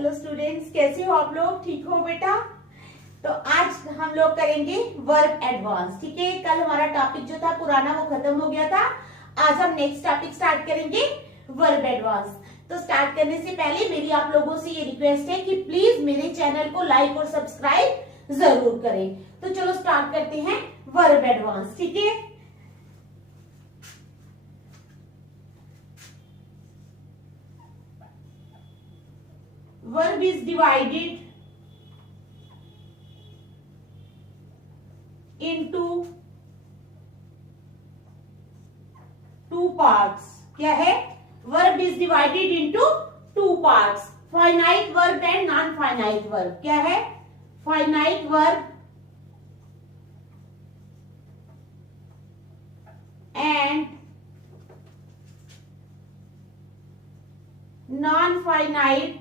Hello students, कैसे हो आप लोग? ठीक हो बेटा? तो आज हम लोग करेंगे वर्ब एडवांस। ठीक है, कल हमारा टॉपिक जो था पुराना वो खत्म हो गया था। आज हम नेक्स्ट टॉपिक स्टार्ट करेंगे वर्ब एडवांस। तो स्टार्ट करने से पहले मेरी आप लोगों से ये रिक्वेस्ट है कि प्लीज मेरे चैनल को लाइक और सब्सक्राइब जरूर करें। तो चलो स्टार्ट करते हैं वर्ब एडवांस। ठीक है, verb is divided into two parts। क्या है? verb is divided into two parts, finite verb and non finite verb। क्या है? finite verb and non finite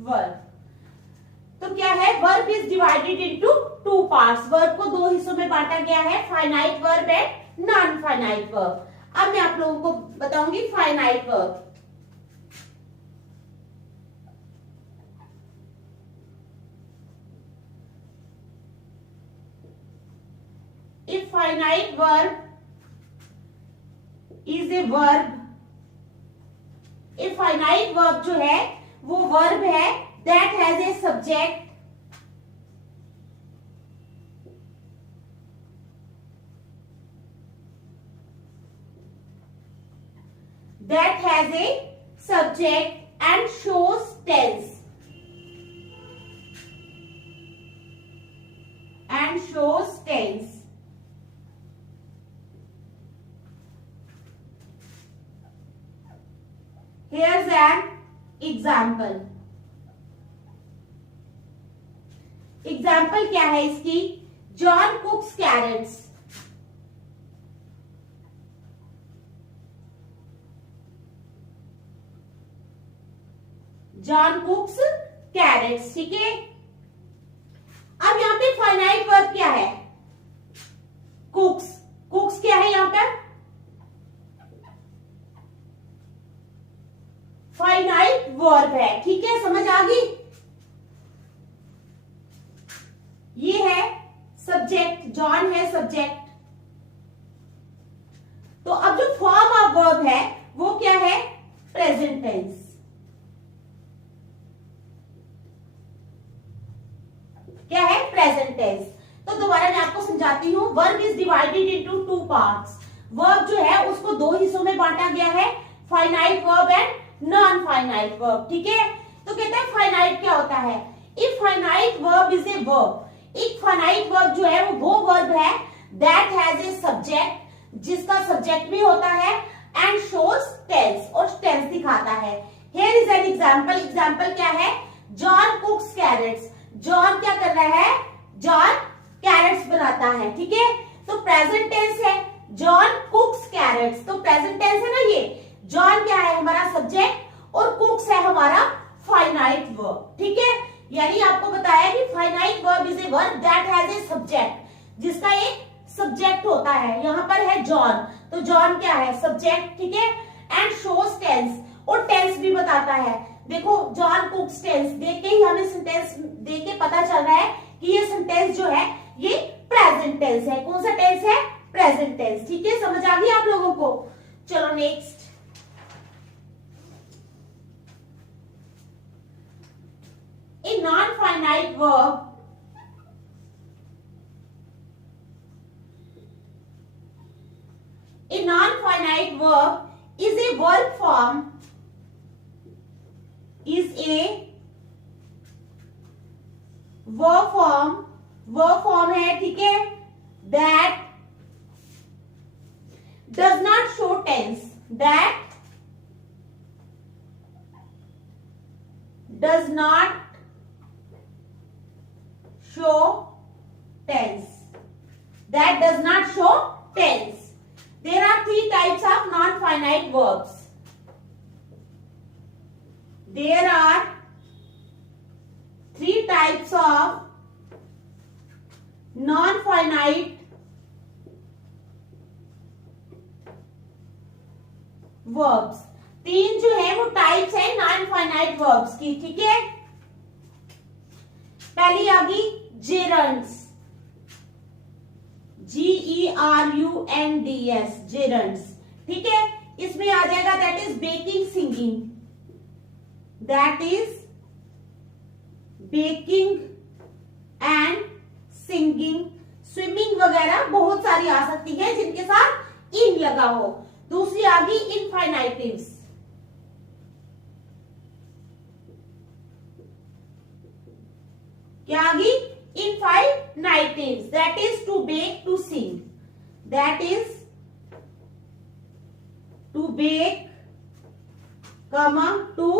verb. तो क्या है? Verb is divided into two parts. Verb को दो हिस्सों में बांटा गया है, finite verb and non finite verb. अब मैं आप लोगों को बताऊंगी finite verb. If finite verb is a verb, if finite verb जो है वो वर्ब है that has a subject, that has a subject and shows tense, and shows tense। Here's an example। Example क्या है इसकी? John cooks carrots. John cooks carrots. ठीक है, अब यहां पे फाइनाइट वर्ब क्या है? कुक्स। कुक्स क्या है यहां पर? फाइनाइट वर्ब है। ठीक है, समझ आ गई? ये है सब्जेक्ट, जॉन है सब्जेक्ट। तो अब जो फॉर्म ऑफ वर्ब है वो क्या है? Present tense. क्या है? Present tense. तो दोबारा मैं आपको समझाती हूं। Verb is divided into two parts. Verb जो है उसको दो हिस्सों में बांटा गया है, finite verb and non finite verb. ठीक है, तो कहते हैं फाइनाइट क्या होता है? If finite verb is a verb, एक फाइनाइट वर्ब जो है वो वर्ब है दैट हैज ए सब्जेक्ट, जिसका सब्जेक्ट भी होता है, एंड शोज टेंस, और टेंस दिखाता है। Here is an example. Example क्या है? John cooks carrots. जॉन क्या कर रहा है? जॉन कैरेट्स बनाता है। ठीक है, तो प्रेजेंट टेंस है, जॉन कुक्स कैरेट्स। तो प्रेजेंट टेंस है ना ये। जॉन क्या है? हमारा सब्जेक्ट, और कुक्स है हमारा फाइनाइट वर्ब। ठीक है, यानी आपको बताया कि finite verb is a verb that has a subject, जिसका एक सब्जेक्ट होता है। यहां पर है जॉन, तो जॉन क्या है? सब्जेक्ट। ठीक है, एंड शोज टेंस, और टेंस भी बताता है। देखो, जॉन कुक्स टेंस देख के ही हमें सेंटेंस देख के पता चल रहा है कि ये सेंटेंस जो है ये प्रेजेंट टेंस है। कौन सा टेंस है? Present tense. ठीक है, समझ आ गई आप लोगों को? चलो next. A non-finite verb is a verb form, verb form है। ठीक है, that does not show tense, that does not show tense, that does not show tense। There are three types of non-finite verbs। There are three types of non-finite verbs। तीन जो है वो types है non finite verbs की, ठीक है। पहली आ गई जेरंड्स, GERUNDS, जेरंड्स, ठीक है। इसमें आ जाएगा that is baking singing, that is baking and singing, swimming वगैरह बहुत सारी आ सकती है जिनके साथ इन लगा हो। दूसरी आ गई इनफाइनाइटिव्स, क्या आ गई infinitives, that is to bake to sing, that is to bake comma to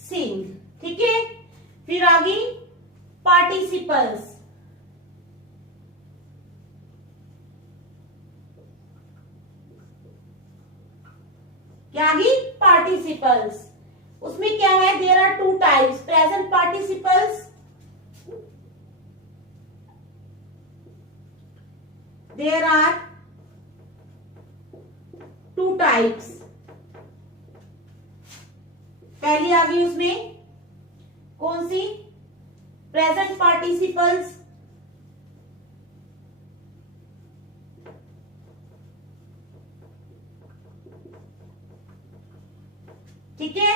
sing, ठीक है। फिर आ गई पार्टिसिपल्स, क्या आ गई पार्टिसिपल्स। उसमें क्या है, there are two types, present participles, there are two types. पहली आ गई उसमें कौन सी, प्रेजेंट पार्टिसिपल्स, ठीक है।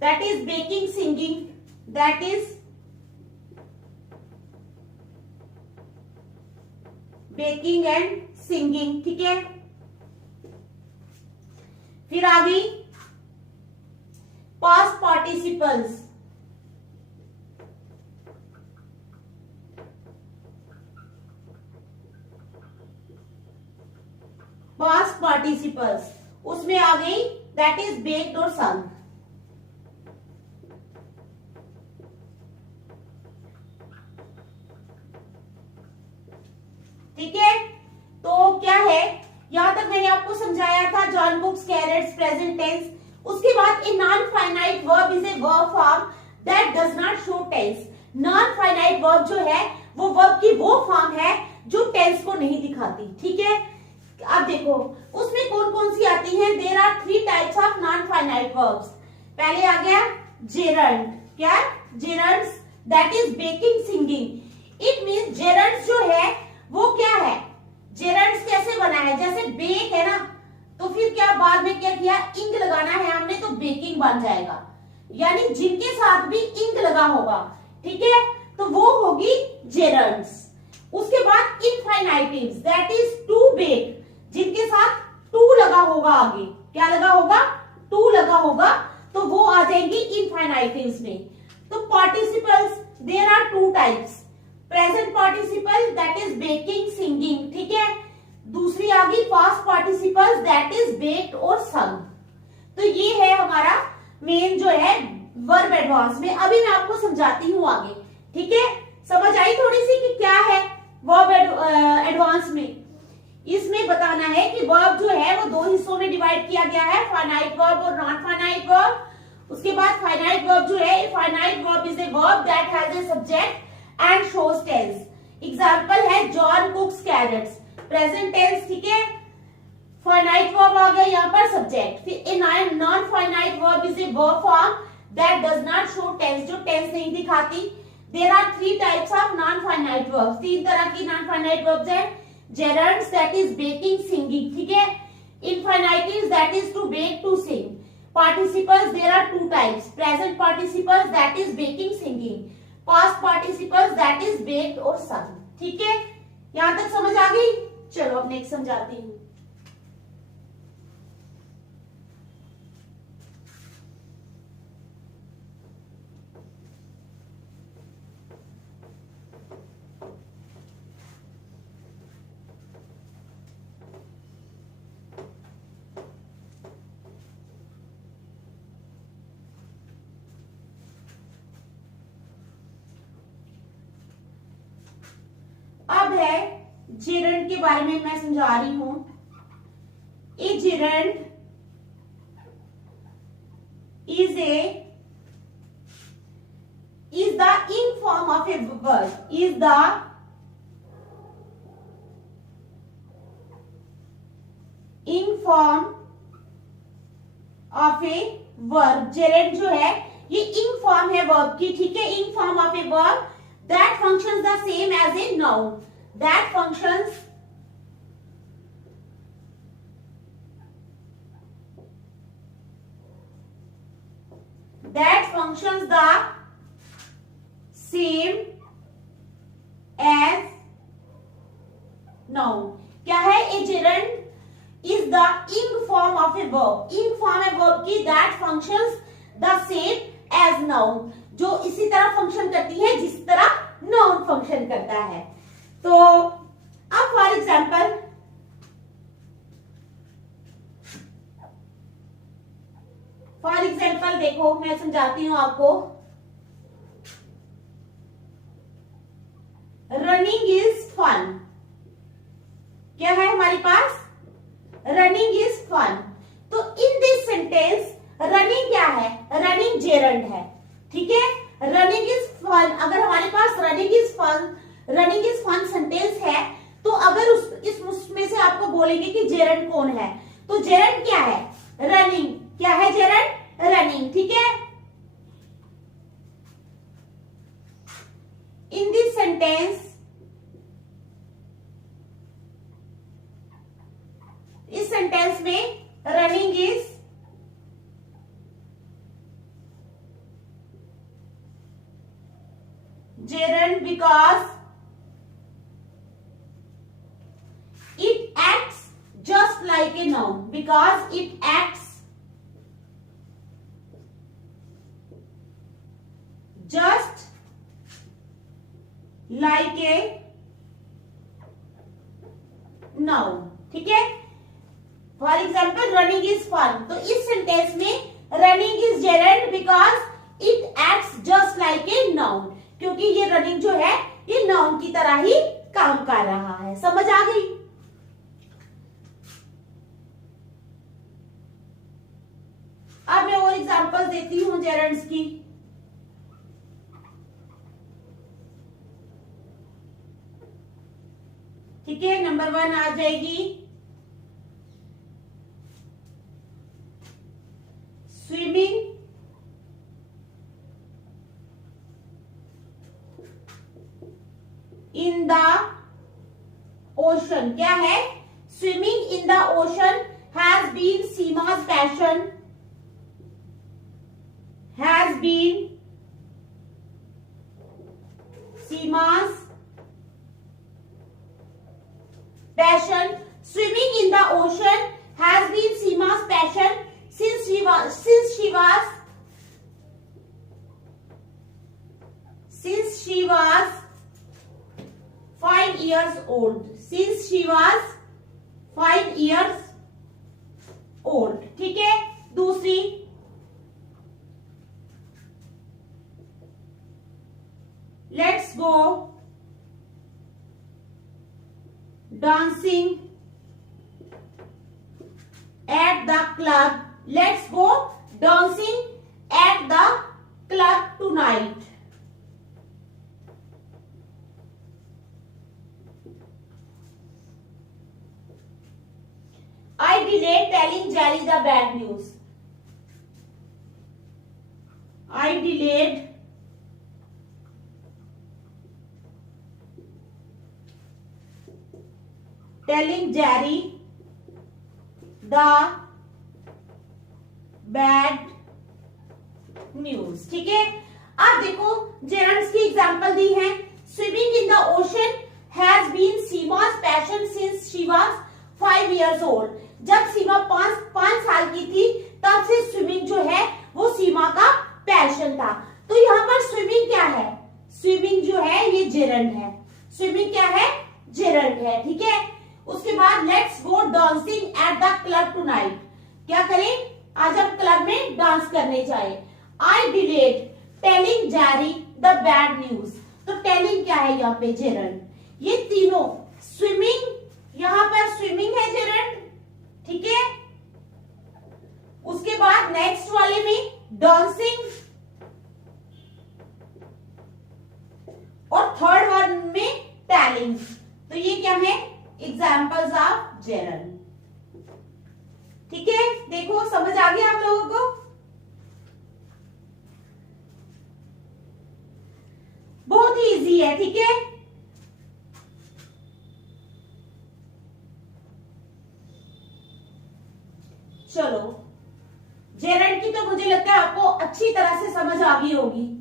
That is baking singing, that is baking and singing, ठीक है। फिर आ गई पास्ट पार्टिसिपल्स, पास्ट पार्टिसिपल्स, उसमें आ गई दैट इज बेक्ड और संग, ठीक है। तो क्या है, यहां तक मैंने आपको समझाया था John books, carrots, present tense. उसके बाद a non finite verb is a verb form that does not show tense. Non finite verb जो है वो वर्ब की वो फॉर्म है जो टेंस को नहीं दिखाती, ठीक है। अब देखो उसमें कौन कौन सी आती हैं, there are three types of non finite verbs. पहले आ गया जेरंड, क्या, gerunds, that is baking singing. It means gerunds जो है वो क्या है, जेरंड्स कैसे बना है, जैसे बेक है ना, तो फिर क्या बाद में क्या किया, इंग लगाना है हमने, तो बेकिंग बन जाएगा, यानी जिनके साथ भी इंग लगा होगा, ठीक है, तो वो होगी जेरंड्स। उसके बाद इनफाइनाइटिव्स, दैट इज टू बेक, जिनके साथ टू लगा होगा, आगे क्या लगा होगा, टू लगा होगा, तो वो आ जाएंगी इनफाइनाइटिव्स में। तो participles, there are two types, present participle that is baking singing, ठीक है। दूसरी आ गई past participles that is baked और संग। तो ये है हमारा मेन जो है वर्ब एडवांस में। अभी मैं आपको समझाती हूँ आगे, ठीक है। समझ आई थोड़ी सी कि क्या है वर्ब एडवांस में। इसमें बताना है कि वर्ब जो है वो दो हिस्सों में डिवाइड किया गया है, फाइनाइट वर्ब और नॉन फाइनाइट वर्ब। उसके बाद फाइनाइट वर्ब जो है, finite verb is a verb that has a subject and shows tense. Example है John cooks carrots, present tense, ठीक है। फाइनाइट वर्ब आ गया यहाँ पर सब्जेक्ट। फिर a non finite verb is a verb form that does not show tense, जो tense नहीं दिखाती। There are three types of non finite verbs, तीन तरह की नॉन फाइनाइट वर्ब्स है। Gerunds that is baking singing, ठीक है। Infinitives that is to bake to sing. Participles there are two types, present participles that is baking singing, past participles that is baked और sung, ठीक है। यहां तक समझ आ गई। चलो अब नेक्स्ट समझाती हूँ। अब है जेरंड के बारे में मैं समझा रही हूं। ए gerund is the in form of a verb, is the in form of a verb, gerund जो है ये इंग फॉर्म है वर्ब की, ठीक है, ing form of a verb that functions the same as a noun, that functions the same as noun. क्या है? ए gerund is the ing form of a verb. ing form है verb की that functions the same as noun, जो इसी तरह function करती है जिस तरह noun फंक्शन करता है. तो अब फॉर एग्जाम्पल देखो मैं समझाती हूं आपको. Running is fun. क्या है हमारे पास? Running is fun. तो इन दिस सेंटेंस रनिंग क्या है? रनिंग जेरंड है, ठीक है. रनिंग इज फन, अगर हमारे पास रनिंग इज फन सेंटेंस है तो अगर उसमें से आपको बोलेंगे कि जेरंड कौन है, तो जेरंड क्या है? रनिंग. क्या है जेरंड? रनिंग, ठीक है. इन दिस सेंटेंस, इस सेंटेंस में running is gerund because it acts just like a noun, because it acts just like a noun, ठीक है. For example running is fun, तो इस सेंटेंस में running is gerund because it acts just like a noun, क्योंकि ये running जो है ये नाउन की तरह ही काम कर रहा है. समझ आ गई? अब मैं और एग्जांपल्स देती हूं जेरंड्स की. ठीक है, नंबर 1 आ जाएगी स्विमिंग इन द ओशन. क्या है? Swimming in the ocean has been Seema's passion, has been Seema's passion. Swimming in the ocean has been Seema's passion since she was 5 years old. Since she was 5 years old. ठीक है. दूसरी, let's go dancing at the club. Let's go dancing at the club tonight. I delayed telling Jerry the bad news. I delayed telling Jerry the bad news. ठीक है. अब देखो जेरंड्स की example दी है. Swimming in the ocean has been Seema's passion since she was 5 years old. जब सीमा 5 साल की थी तब से स्विमिंग जो है वो सीमा का पैशन था. तो यहाँ पर स्विमिंग क्या है? स्विमिंग जो है ये जेरंड है. स्विमिंग क्या है? जेरंड है. ठीक है. उसके बाद let's go dancing at the club tonight. क्या करें? आज हम क्लब में डांस करने जाए. I delayed telling Jerry the bad news. तो टेलिंग क्या है यहाँ पे? जेरंड. ये तीनों स्विमिंग, यहाँ पर स्विमिंग है जेरंड. ठीक है. उसके बाद नेक्स्ट वाले में डांसिंग और थर्ड वन में टेलिंग. तो ये क्या है? Examples of gerund. ठीक है, देखो समझ आ गया आप लोगों को? बहुत ही इजी है, ठीक है। चलो, जेरेंट की तो मुझे लगता है आपको अच्छी तरह से समझ आ गई होगी।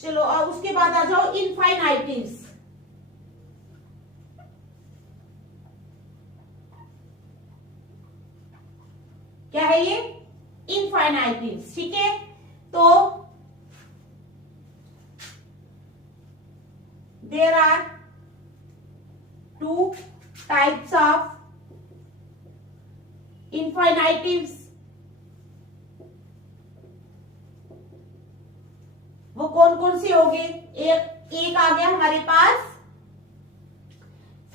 चलो, अब उसके बाद आ जाओ इनफाइनाइटिव्स। क्या है ये? इनफाइनाइटिव्स, ठीक है। तो there are two types of infinitives. वो कौन कौन से होंगे? एक आ गया हमारे पास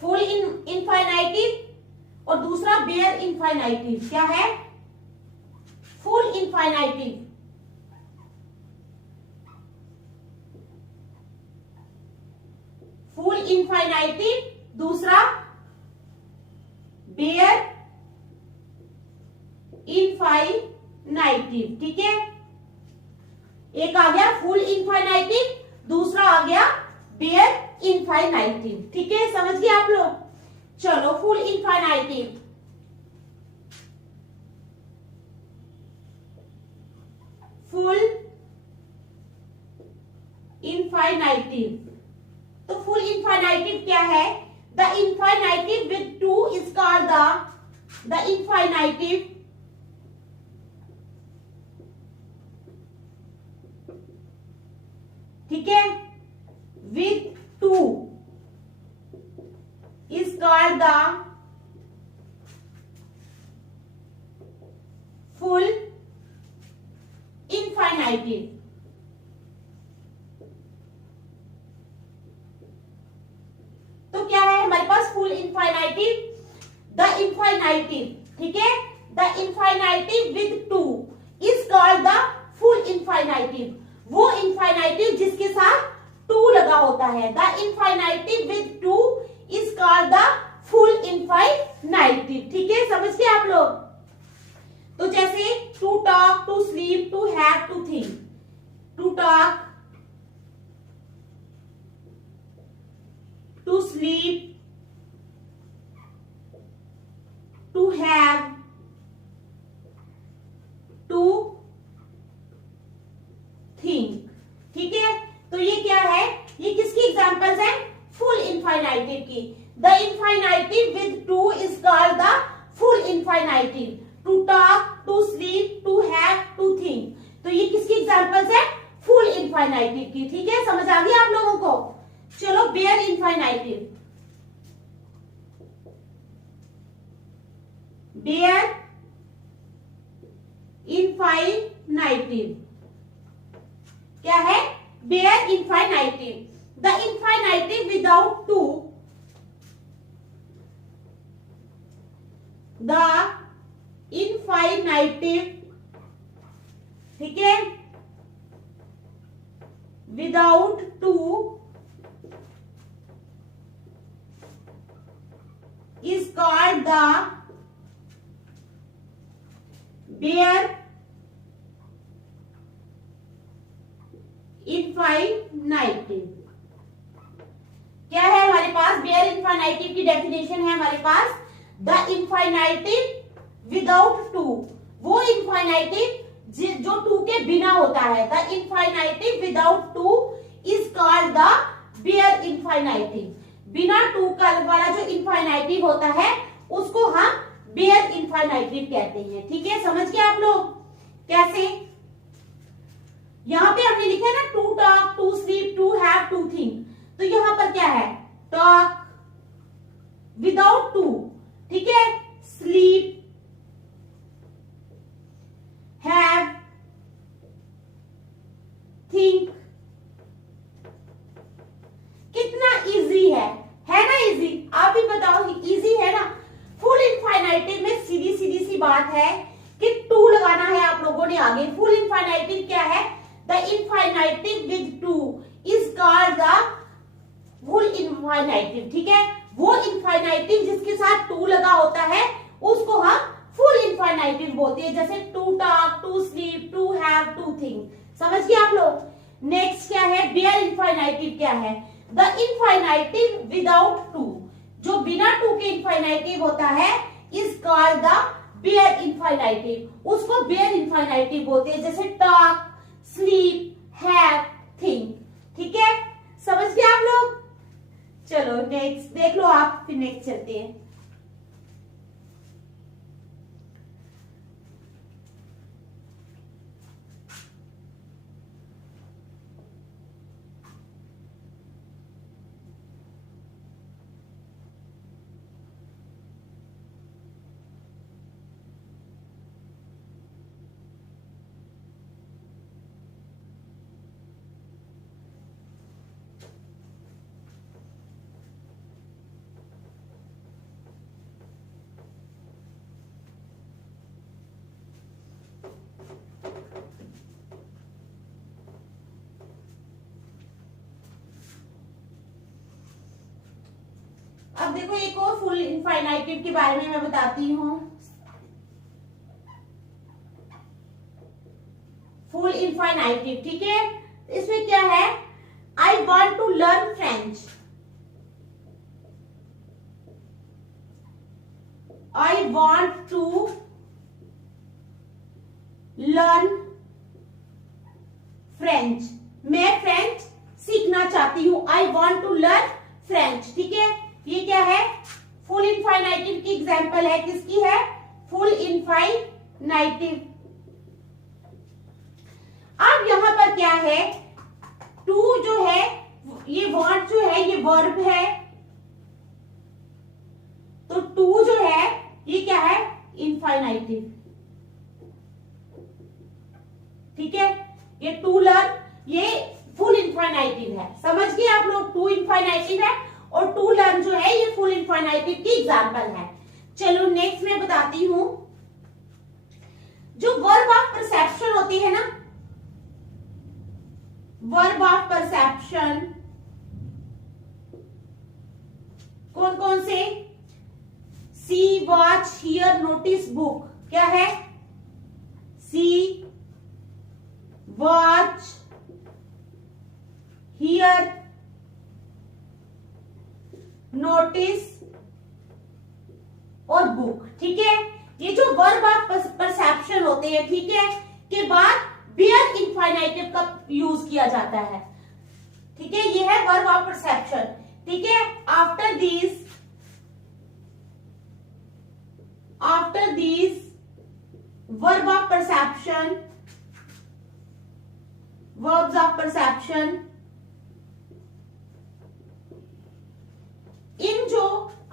फुल इनफाइनाइटिव और दूसरा बेयर इनफाइनाइटिव। क्या है? फुल इनफाइनाइटिव। फुल इनफाइनाइटिव, दूसरा बेयर इनफाइनाइटिव, ठीक है। एक आ गया फुल इनफाइनाइटिव, दूसरा आ गया बेयर इनफाइनाइटिव, ठीक है। समझ गए आप लोग? चलो, फुल इनफाइनाइटिव। फुल इनफाइनाइटिव, तो फुल इनफाइनाइटिव क्या है? The infinitive with to is called the infinitive ठीक है, with to is called the full infinitive. तो क्या है हमारे पास? फुल इनफाइनाइटिव, द इनफाइनाइटिव, ठीक है। The infinitive with to is called the full infinitive. वो इनफाइनाइटिव जिसके साथ टू लगा होता है। The infinitive with to is called the full infinitive, ठीक है। समझ गए आप लोग? तो जैसे to talk, to sleep, to have, to think. To talk, to sleep, to have, to think, ठीक है। तो ये क्या है? ये किसकी एग्जांपल्स हैं? फुल इनफाइनाइटिव की। The infinitive with to is called the full infinitive. To talk, to sleep, to have, to think. तो ये किसकी एग्जांपल्स है? फुल इनफाइनाइटिव की, ठीक है। समझ आ गया आप लोगों को? चलो, बेयर इनफाइनाइटिव। बेयर इनफाइनाइटिव क्या है? Bare infinitive. The infinitive without to, the infinitive, ठीक है, without to is called the bare infinitive। क्या है हमारे पास? बेयर इनफाइनाइटिव की डेफिनेशन है हमारे पास द इनफाइनाइटिव विदाउट टू, वो इनफाइनाइटिव जो टू के बिना होता है। The infinitive without to is called the bare infinitive. बिना टू का वाला जो इनफाइनाइटिव होता है उसको हम बेयर इनफाइनाइटिव कहते हैं, ठीक है। समझ गए आप लोग? कैसे? यहां पे हमने लिखा है ना, to talk, to sleep, to have, to think. तो यहां पर क्या है? टॉक विदाउट टू, ठीक है। Sleep, have, think. कितना इजी है ना? इजी। आप भी बताओ, इजी है ना? बात है कि टू लगाना है आप लोगों ने आगे। फुल इनफाइनाइटिव क्या है? The infinitive with to is called the full infinitive. ठीक है, वो इनफाइनाइटिव जिसके साथ टू लगा होता है उसको हम फुल इनफाइनाइटिव बोलते हैं, जैसे to talk, to sleep, to have, to think. समझ गए आप लोग? नेक्स्ट क्या है? बेयर इनफाइनाइटिव क्या है? द इनफाइनाइटिव विदाउट टू, जो बिना टू के इनफाइनाइटिव होता है इज कॉल्ड द बेयर इनफाइनाइटिव, उसको बेयर इनफाइनाइटिव बोलते हैं, जैसे टॉक, स्लीप, हैव, थिंक। ठीक है, समझ गए आप लोग? चलो नेक्स्ट देख लो आप, फिर नेक्स्ट चलते हैं। अब देखो एक और फुल इनफाइनाइटिव के बारे में मैं बताती हूँ। फुल इनफाइनाइटिव, ठीक है, इसमें क्या है? I want to learn French. I want to learn French, मैं फ्रेंच सीखना चाहती हूं। I want to learn French. ठीक है, ये क्या है? फुल इनफाइनाइटिव की एग्जांपल है। किसकी है? फुल इनफाइनाइटिव। अब यहां पर क्या है? टू जो है, ये वर्ड जो है ये वर्ब है, तो टू जो है ये क्या है? इनफाइनाइटिव। ठीक है, ये टू लर्न ये फुल इनफाइनाइटिव है। समझ गए आप लोग? टू इनफाइनाइटिव है और टू लर्न जो है ये फुल इनफाइनाइटिव की एग्जांपल है। चलो नेक्स्ट मैं बताती हूं, जो वर्ब ऑफ परसेप्शन होती है ना, वर्ब ऑफ परसेप्शन कौन कौन से? सी, वॉच, हियर, नोटिस, बुक। क्या है? सी, वॉच, हियर, नोटिस और बुक। ठीक है, ये जो वर्ब ऑफ परसेप्शन होते हैं, ठीक है, के बाद बेयर इनफाइनाइटिव का यूज किया जाता है। ठीक है, ये है वर्ब ऑफ परसेप्शन। ठीक है, after these verb of perception, verbs of perception, इन जो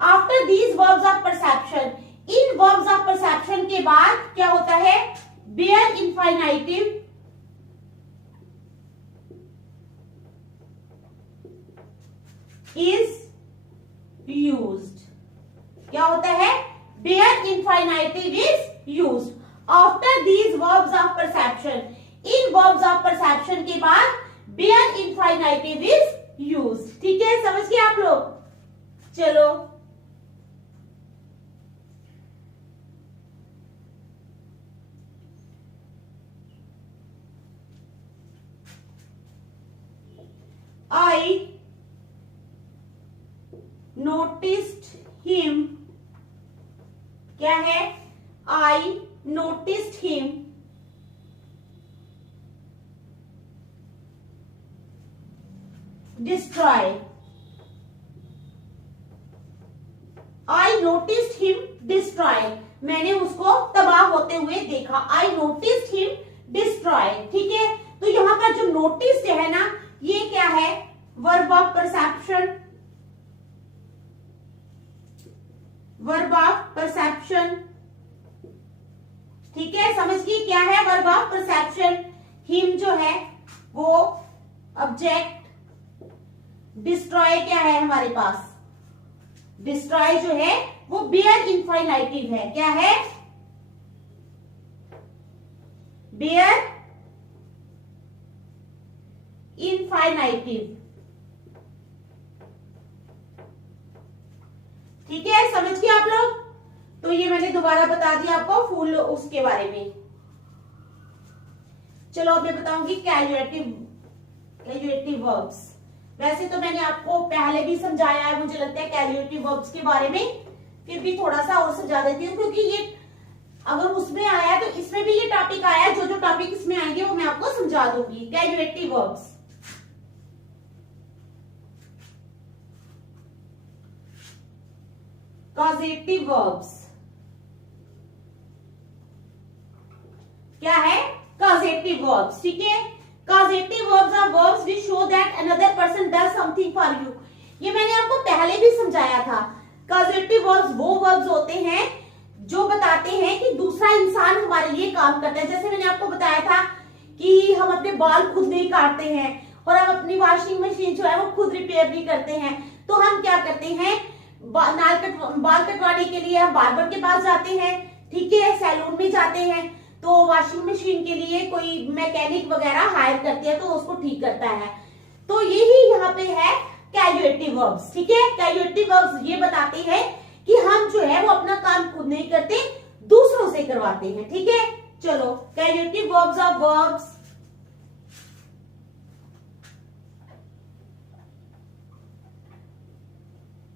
after these verbs of perception, इन verbs of perception के बाद क्या होता है? Bare infinitive is used. क्या होता है? Bare infinitive is used after these verbs of perception, इन verbs of perception के बाद बेयर इनफाइनाइटिव इज यूज्ड। ठीक है, समझ गए आप लोग? चलो आई नोटिस्ड हिम। क्या है? I noticed him destroy. I noticed him destroy, मैंने उसको तबाह होते हुए देखा। I noticed him destroy. ठीक है, तो यहां पर जो नोटिस्ड है ना, ये क्या है? Verb of perception, verb of perception. ठीक है, समझ गई? क्या है वर्ब ऑफ परसेप्शन? हिम जो है वो ऑब्जेक्ट, डिस्ट्रॉय क्या है हमारे पास? डिस्ट्रॉय जो है वो बेयर इनफाइनाइटिव है। क्या है? बेयर इनफाइनाइटिव। ठीक है, समझ गए आप लोग? तो ये मैंने दोबारा बता दिया आपको फुल उसके बारे में। चलो अब मैं बताऊंगी कैजुएटिव वर्ब्स। वैसे तो मैंने आपको पहले भी समझाया है, मुझे लगता है कैजुएटिव वर्ब्स के बारे में, फिर भी थोड़ा सा और समझा देती हूँ, क्योंकि ये अगर उसमें आया तो इसमें भी ये टॉपिक आया। जो जो टॉपिक इसमें आएंगे वो मैं आपको समझा दूंगी। कैजुएटिव वर्ब्स, कॉजेटिव वर्ब्स क्या है? Causative verbs. ठीक है, causative verbs are verbs which show that another person does something for you. ये मैंने आपको पहले भी समझाया था। कॉजेटिव वर्ब्स वो वर्ब्स होते हैं जो बताते हैं कि दूसरा इंसान हमारे लिए काम करता है। जैसे मैंने आपको बताया था कि हम अपने बाल खुद नहीं काटते हैं और हम अपनी वॉशिंग मशीन जो है वो खुद रिपेयर नहीं करते हैं, तो हम क्या करते हैं, बाल कटवाने के लिए हम बार्बर के पास जाते हैं। ठीक है, सैलून में जाते हैं, तो वॉशिंग मशीन के लिए कोई मैकेनिक वगैरह हायर करते हैं तो उसको ठीक करता है। तो यही यहाँ पे है कैजुएटिव वर्ब्स। ठीक है, कैजुएटिव वर्ब्स ये बताते हैं कि हम जो है वो अपना काम खुद नहीं करते, दूसरों से करवाते हैं। ठीक है, चलो causative verbs are verbs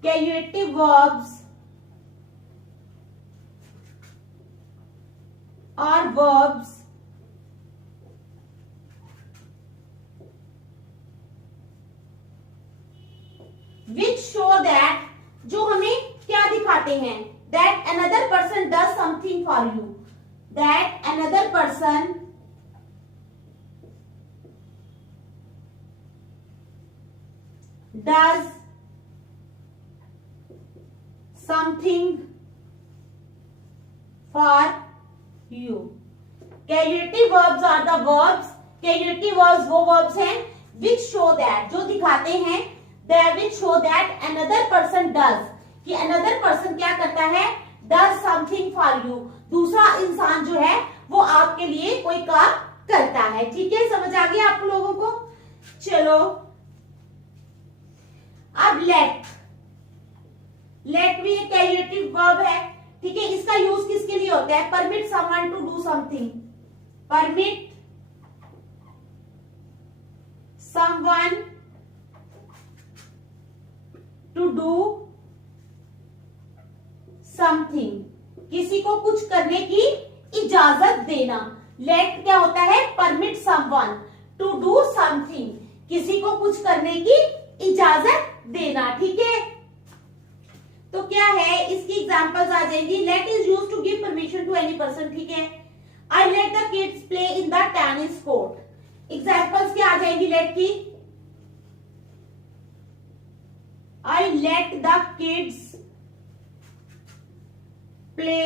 causative verbs are verbs which show that, जो हमें क्या दिखाते हैं, that another person does something for you, that another person does something for you. Causative verbs are the verbs, causative verbs वो verbs हैं which show that, जो दिखाते हैं, that which show that another person does, कि another person क्या करता है, does something for you, दूसरा इंसान जो है वो आपके लिए कोई काम करता है। ठीक है, समझ आ गया आप लोगों को? चलो अब लेट भी एक causative verb है। ठीक है, इसका यूज किसके लिए होता है? Permit someone to do something, permit someone to do something, किसी को कुछ करने की इजाजत देना। लेट क्या होता है? Permit someone to do something, किसी को कुछ करने की इजाजत देना। ठीक है, तो क्या है, इसकी एग्जांपल्स आ जाएंगी। Let is used to give permission to any person. ठीक है, I let the kids play in the tennis court. Examples क्या आ जाएंगी लेट की? I let the kids play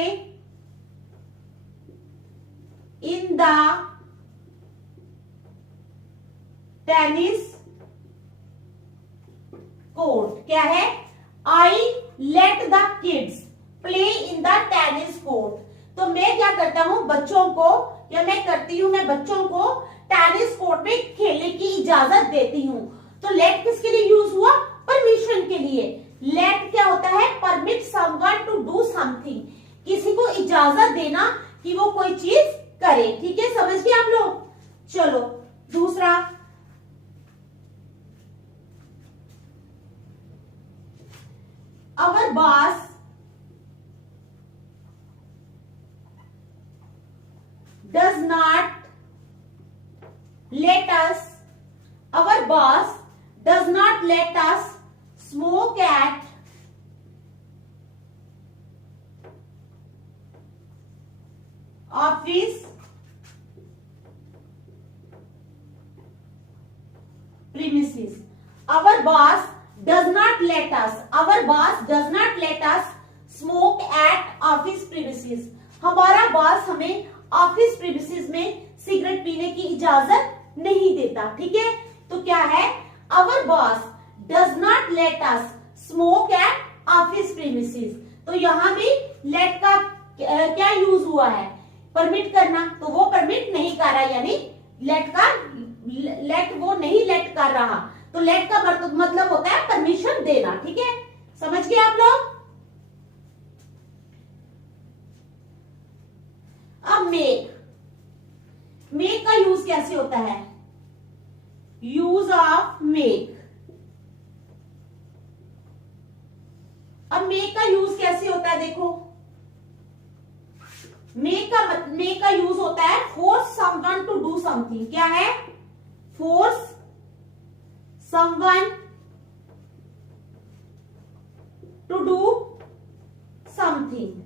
in the tennis court. क्या है? I let the kids play in the tennis court. तो मैं क्या करता हूं, बच्चों को, या मैं करती हूं, मैं बच्चों को टेनिस कोर्ट में खेलने की इजाजत देती हूं। तो लेट किसके लिए यूज हुआ? परमिशन के लिए। लेट क्या होता है? Permit someone to do something, किसी को इजाजत देना कि वो कोई चीज करे। ठीक है, समझ गए आप लोग? चलो दूसरा, our boss does not let us, our boss does not let us smoke at office premises. Our boss does not let us, our boss does not let us smoke at office premises. हमारा boss हमें office premises में cigarette पीने की इजाजत नहीं देता। ठीक है, तो क्या है? our boss does not let us smoke at office premises। तो यहां भी let का क्या यूज हुआ है? परमिट करना, तो वो परमिट नहीं कर रहा, यानी लेट वो नहीं लेट कर रहा। तो लेट का मतलब होता है परमिशन देना। ठीक है, समझ गए आप लोग। अब मेक का यूज कैसे होता है? Use of make. अब मेक का यूज कैसे होता है? देखो, मेक का यूज होता है force someone to do something. क्या है? Force someone to do something.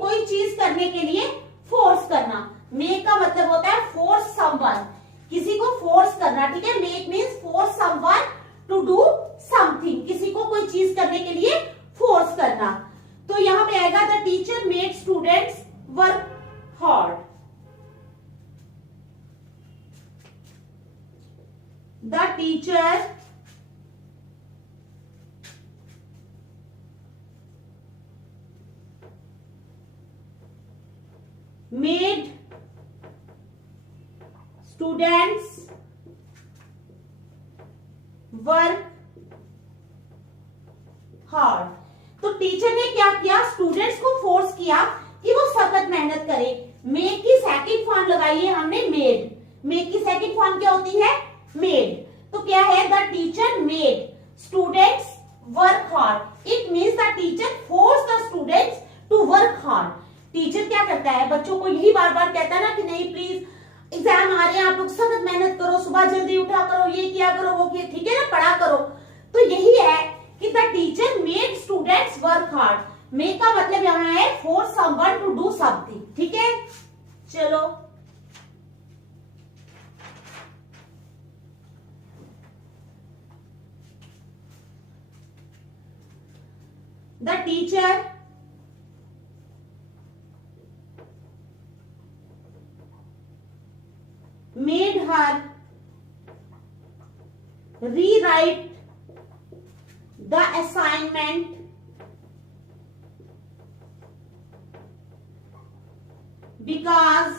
कोई चीज करने के लिए फोर्स करना। मेक का मतलब होता है फोर्स समवन, किसी को फोर्स करना। ठीक है, make means force someone to do something, किसी को कोई चीज करने के लिए फोर्स करना। तो यहां पे आएगा the teacher made students work hard. The teacher made students work hard। तो टीचर ने क्या किया? स्टूडेंट्स को फोर्स किया कि वो सख्त मेहनत करें। मेक की सेकंड फॉर्म लगाई है हमने मेड। मेक की सेकंड फॉर्म क्या होती है? मेड। तो क्या है? The teacher made students work hard. It means the teacher force the students to work hard. Teacher क्या करता है? बच्चों को यही बार बार कहता है ना कि नहीं प्लीज एग्जाम आ रहे हैं, आप लोग सख्त मेहनत करो, सुबह जल्दी उठा करो, ये किया करो, वो किया, ठीक है ना, पढ़ा करो। तो यही है कि the teacher made students work hard. Make का मतलब यहाँ है force someone to do something. ठीक है, चलो the teacher made her rewrite the assignment because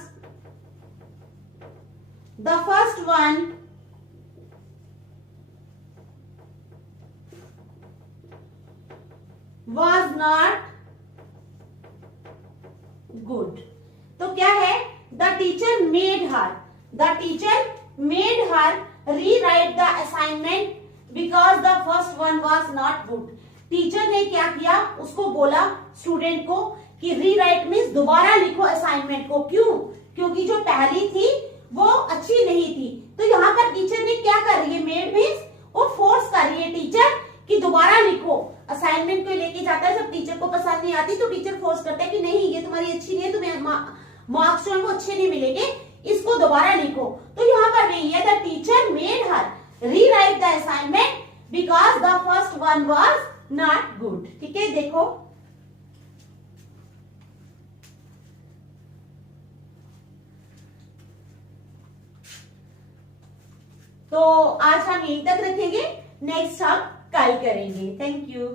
the first one was not good। तो क्या है? The teacher made her rewrite the assignment because the first one was not good। Teacher ने क्या किया? उसको बोला स्टूडेंट को कि रीराइट मीन्स दोबारा लिखो असाइनमेंट को। क्यों? क्योंकि जो पहली थी वो अच्छी नहीं थी। तो यहाँ पर टीचर ने क्या कर रही है? मेड मीन्स वो फोर्स कर रही है टीचर कि दोबारा लिखो। असाइनमेंट को लेके जाता है, जब टीचर को पसंद नहीं आती तो टीचर फोर्स करता है कि नहीं ये तुम्हारी अच्छी नहीं है, तुम्हें मार्क्स जो है वो अच्छे नहीं मिलेंगे, इसको दोबारा लिखो। तो यहाँ पर नहीं है the teacher made her rewrite the assignment because the first one was not good. ठीक है, देखो तो आज हम यहीं तक रखेंगे, नेक्स्ट हम कल करेंगे। Thank you.